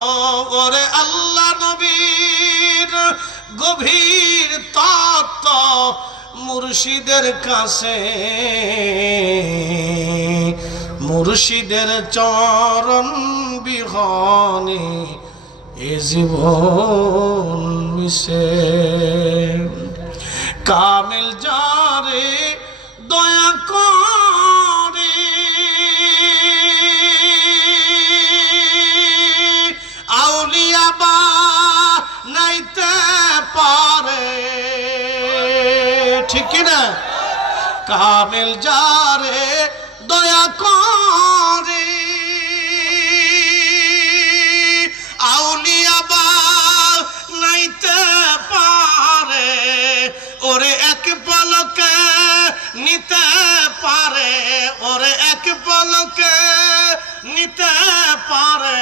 ওরে আল্লাহ নবীর গভীর তত্ত্ব মুর্শিদের কাছে, মুর্শিদের চরণ বিহনে এ জীবন মিশে। কামিল যারে দয়া করে আউলিয়া বানাইতে পারে, ঠিক কিনা? কামিল যারে দয়া করে আউলিয়া বানাইতে পারে, ওরে এক পলকে নিতে পারে, ওরে এক পলকে নিতে পারে।